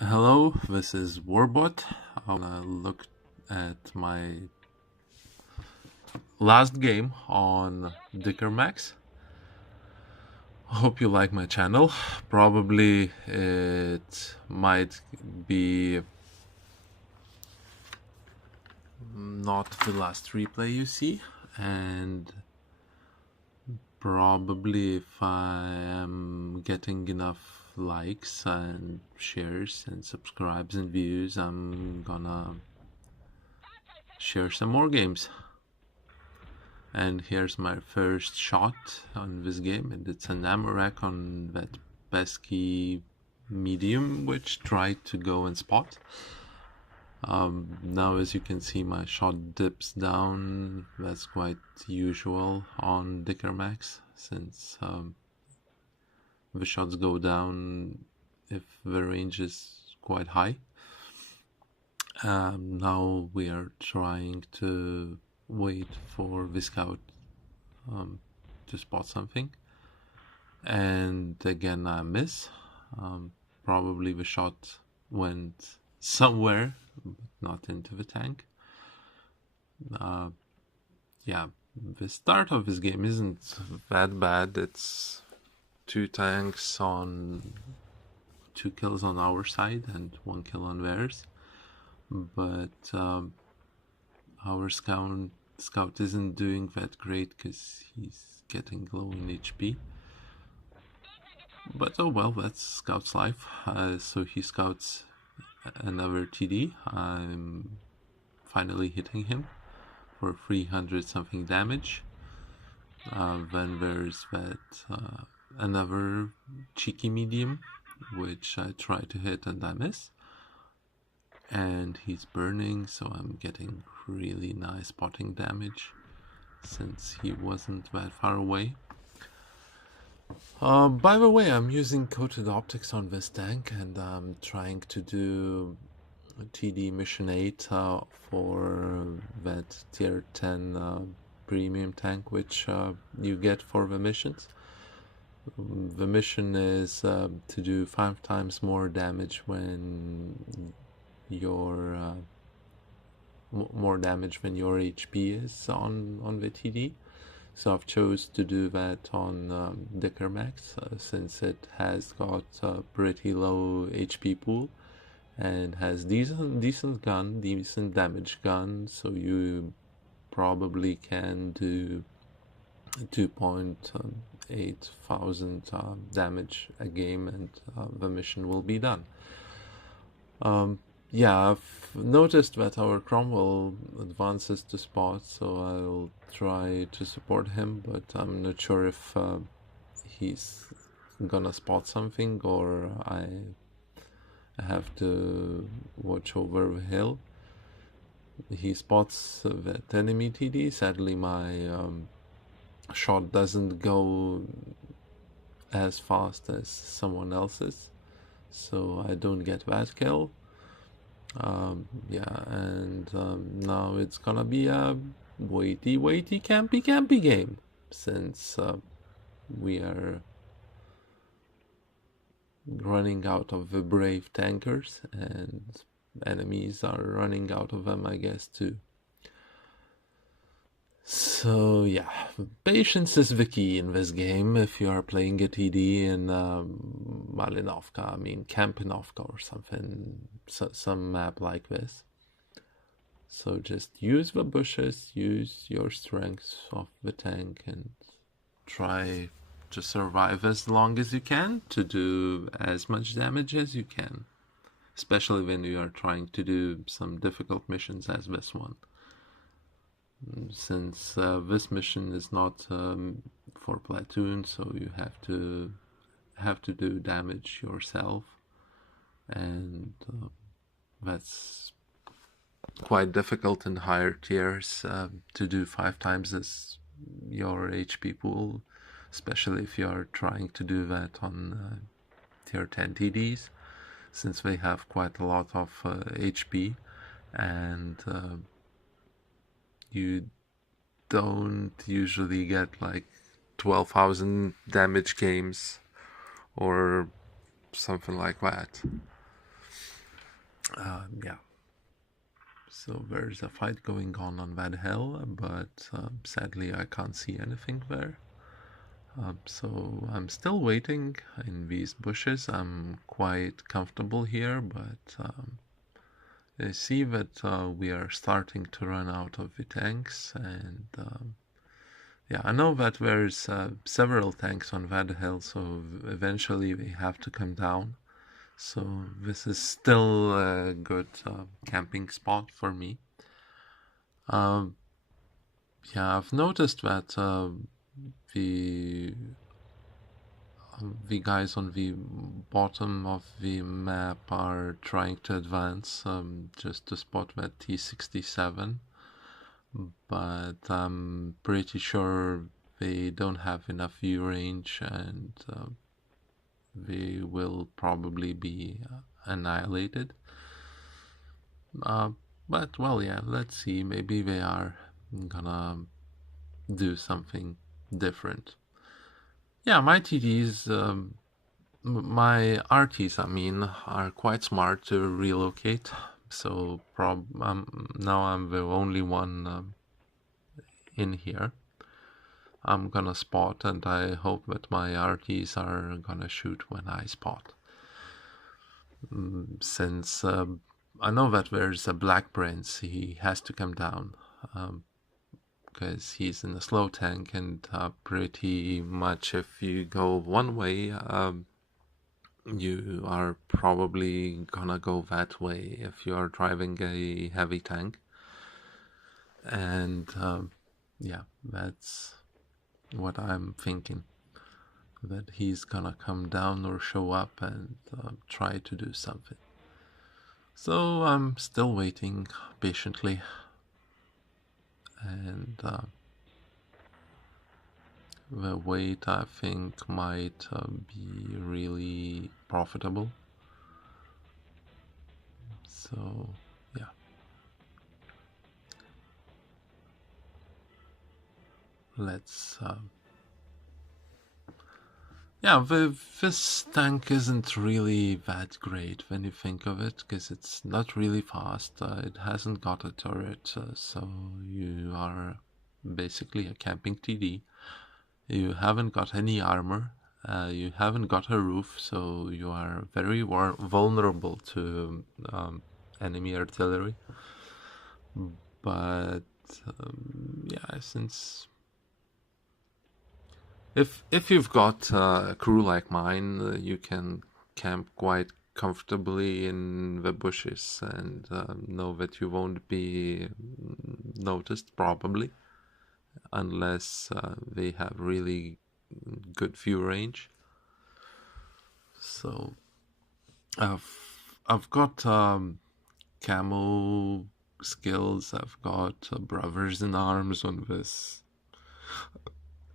Hello, this is Warbot. I wanna look at my last game on Dickermax. Hope you like my channel. Probably it might be not the last replay you see, and probably if I am getting enough likes and shares and subscribes and views, I'm gonna share some more games. And here's my first shot on this game, and it's an Amarak on that pesky medium, which tried to go and spot. Now as you can see, my shot dips down. That's quite usual on Dickermax, since the shots go down if the range is quite high. Now we are trying to wait for the scout to spot something, and again I miss. Probably the shot went somewhere, but not into the tank. Yeah, the start of this game isn't that bad. It's 2 tanks on 2 kills on our side and 1 kill on theirs, but our scout isn't doing that great because he's getting low in HP. But oh well, that's Scout's life. So he scouts another TD. I'm finally hitting him for 300 something damage. Then there's that another cheeky medium, which I try to hit and I miss. And he's burning, so I'm getting really nice spotting damage since he wasn't that far away. By the way, I'm using coated optics on this tank, and I'm trying to do TD mission 8 for that tier 10 premium tank, which you get for the missions. The mission is to do 5 times more damage when your more damage when your HP is on the TD. So I've chose to do that on Dickermax since it has got a pretty low HP pool and has decent gun, decent damage gun, so you probably can do 2.8 thousand damage a game, and the mission will be done. Yeah, I've noticed that our Cromwell advances to spot, so I'll try to support him, but I'm not sure if he's gonna spot something or I have to watch over the hill. He spots that enemy TD. Sadly, my shot doesn't go as fast as someone else's, so I don't get that kill. Yeah, and now it's gonna be a waity, campy game, since we are running out of the brave tankers, and enemies are running out of them, I guess, too. So yeah, patience is the key in this game if you are playing a TD in Malinovka, I mean Kampinovka or something, some map like this. So just use the bushes, use your strength of the tank, and try to survive as long as you can to do as much damage as you can, especially when you are trying to do some difficult missions as this one. Since this mission is not for platoon, so you have to do damage yourself, and that's quite difficult in higher tiers to do 5 times as your HP pool, especially if you are trying to do that on tier 10 TDs, since they have quite a lot of HP, and you don't usually get like 12,000 damage games or something like that. Yeah. So there's a fight going on that hill, but sadly I can't see anything there. So I'm still waiting in these bushes. I'm quite comfortable here, but I see that we are starting to run out of the tanks, and yeah, I know that there's several tanks on that hill, so eventually they have to come down. So this is still a good camping spot for me. Um, yeah, I've noticed that the the guys on the bottom of the map are trying to advance just to spot that T-67, but I'm pretty sure they don't have enough view range, and they will probably be annihilated. Uh, but well, yeah, let's see. Maybe they are gonna do something different. Yeah, my TDs, my RTs, I mean, are quite smart to relocate. So now I'm the only one in here. I'm gonna spot, and I hope that my RTs are gonna shoot when I spot. Since I know that there's a Black Prince, he has to come down. Because he's in a slow tank, and pretty much if you go one way, you are probably gonna go that way if you are driving a heavy tank. And yeah, that's what I'm thinking, that he's gonna come down or show up and try to do something. So I'm still waiting patiently, and the wait, I think, might be really profitable. So yeah, let's yeah, this tank isn't really that great when you think of it, because it's not really fast. It hasn't got a turret, so you are basically a camping TD. You haven't got any armor. You haven't got a roof, so you are very vulnerable to enemy artillery. But yeah, since if you've got a crew like mine, you can camp quite comfortably in the bushes and know that you won't be noticed probably, unless they have really good view range. So I've got camo skills. I've got brothers in arms on this,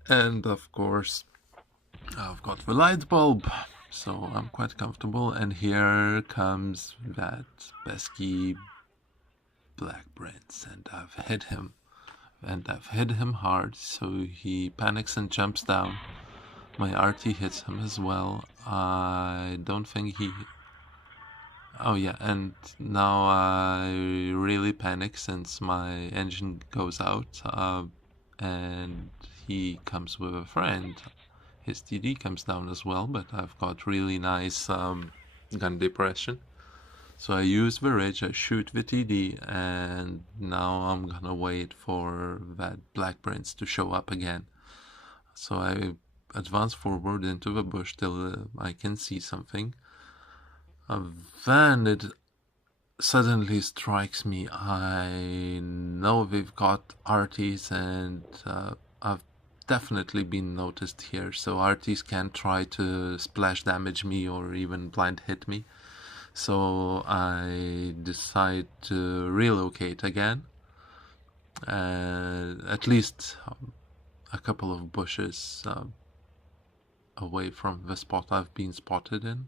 and of course I've got the light bulb, so I'm quite comfortable. And here comes that pesky Black Prince, and I've hit him. And I've hit him hard, so he panics and jumps down. My RT hits him as well. I don't think he... Oh yeah, and now I really panic since my engine goes out, and he comes with a friend. His TD comes down as well, but I've got really nice gun depression. So I use the ridge, I shoot the TD, and now I'm gonna wait for that Black Prince to show up again. So I advance forward into the bush till I can see something. Then it suddenly strikes me. I know we've got RTs, and I've definitely been noticed here, so RTs can't try to splash damage me or even blind hit me. So I decide to relocate again, at least a couple of bushes away from the spot I've been spotted in.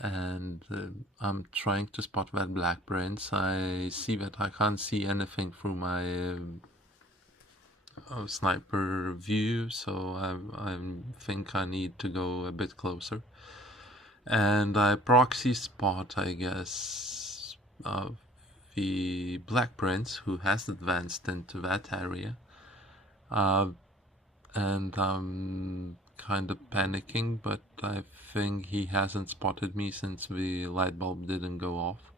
And I'm trying to spot that Black Prince. I see that I can't see anything through my sniper view, so I think I need to go a bit closer. And I proxy spot, I guess, the Black Prince, who has advanced into that area. And I'm kind of panicking, but I think he hasn't spotted me since the light bulb didn't go off.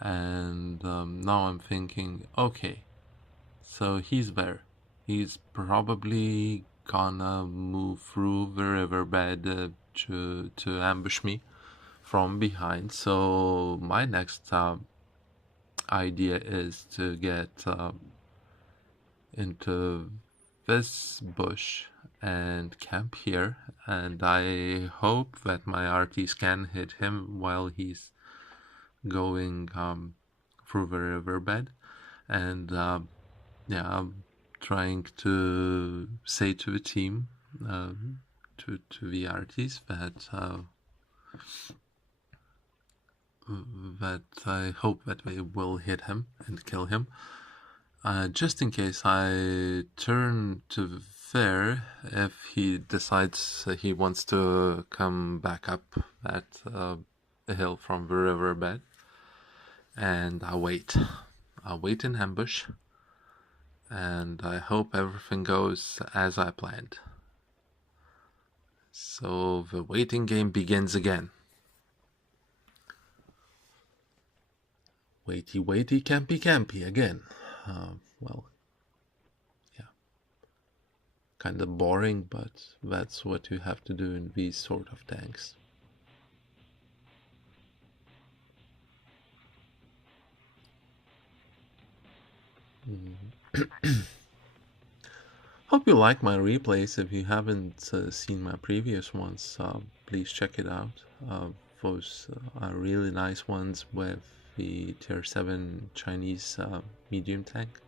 And now I'm thinking, okay, so he's there. He's probably gonna move through the riverbed to ambush me from behind. So my next idea is to get into this bush and camp here, and I hope that my arties can hit him while he's going through the riverbed. And yeah, I'm trying to say to the team, to the arties, that I hope that they will hit him and kill him. Just in case I turn to there, if he decides he wants to come back up that hill from the riverbed, and I wait in ambush, and I hope everything goes as I planned. So the waiting game begins again. Waity, waity, campy, campy again. Well, yeah, kind of boring, but that's what you have to do in these sort of tanks. Hope you like my replays. If you haven't seen my previous ones, please check it out. Those are really nice ones with the tier 7 Chinese medium tank,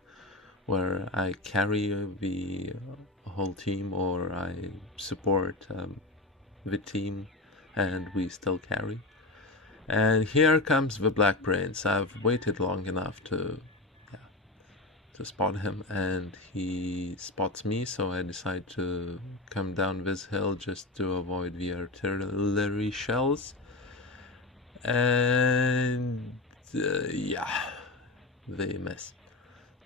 where I carry the whole team, or I support the team and we still carry. And here comes the Black Prince. I've waited long enough to spot him, and he spots me, so I decide to come down this hill just to avoid the artillery shells. And yeah, they miss.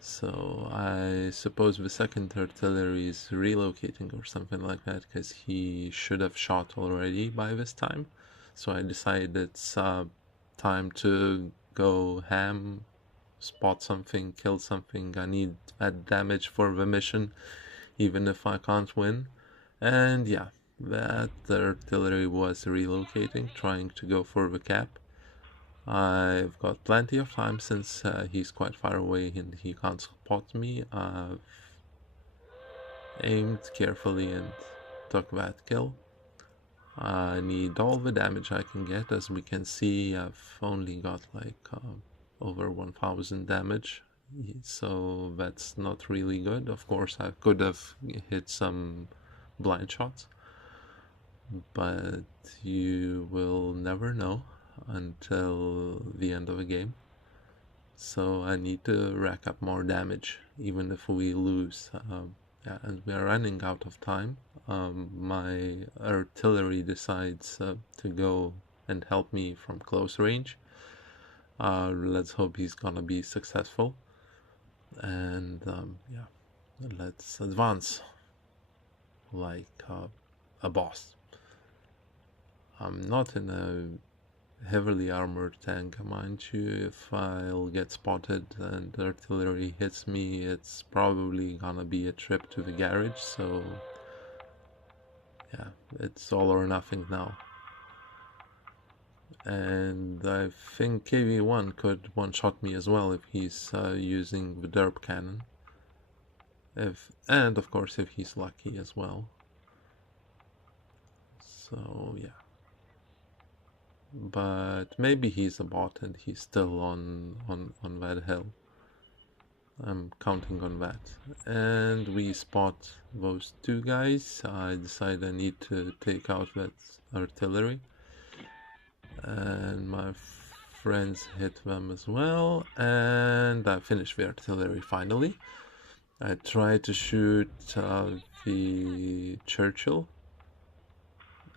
So I suppose the second artillery is relocating or something like that, because he should have shot already by this time. So I decided it's time to go ham, spot something, kill something. I need that damage for the mission, even if I can't win. And yeah, that artillery was relocating, trying to go for the cap. I've got plenty of time since he's quite far away and he can't spot me. I've aimed carefully and took that kill. I need all the damage I can get. As we can see, I've only got like over 1000 damage, so that's not really good. Of course, I could have hit some blind shots, but you will never know until the end of the game. So I need to rack up more damage, even if we lose. Yeah, and we are running out of time. My artillery decides to go and help me from close range. Let's hope he's gonna be successful. And yeah, let's advance like a boss. I'm not in a heavily armored tank, mind you. If I'll get spotted and artillery hits me, it's probably gonna be a trip to the garage, so yeah, it's all or nothing now. And I think KV-1 could one-shot me as well if he's using the derp cannon. And of course if he's lucky as well. So yeah. But maybe he's a bot and he's still on that hill. I'm counting on that. And we spot those two guys. I decide I need to take out that artillery. And my friends hit them as well. And I finish the artillery finally. I try to shoot the Churchill.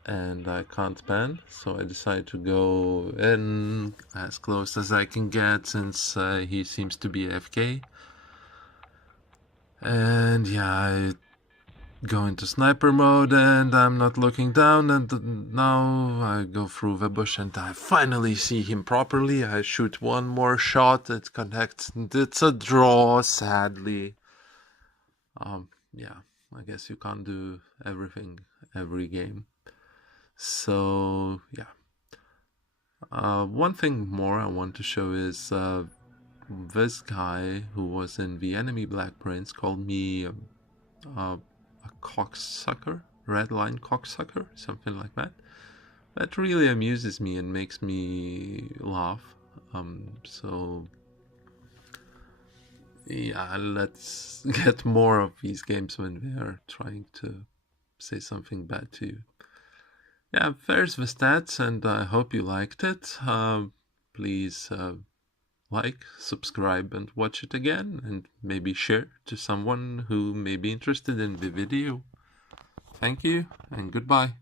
and I can't pan, so I decide to go in as close as I can get since he seems to be AFK. And yeah, I go into sniper mode and I'm not looking down, and now I go through the bush and I finally see him properly. I shoot one more shot, it connects, and it's a draw, sadly. Yeah, I guess you can't do everything every game. So yeah. One thing more I want to show is this guy who was in the enemy Black Prince called me a cocksucker, redline cocksucker, something like that. That really amuses me and makes me laugh. So yeah, let's get more of these games when they are trying to say something bad to you. Yeah, there's the stats, and I hope you liked it. Please like, subscribe, and watch it again, and maybe share to someone who may be interested in the video. Thank you, and goodbye.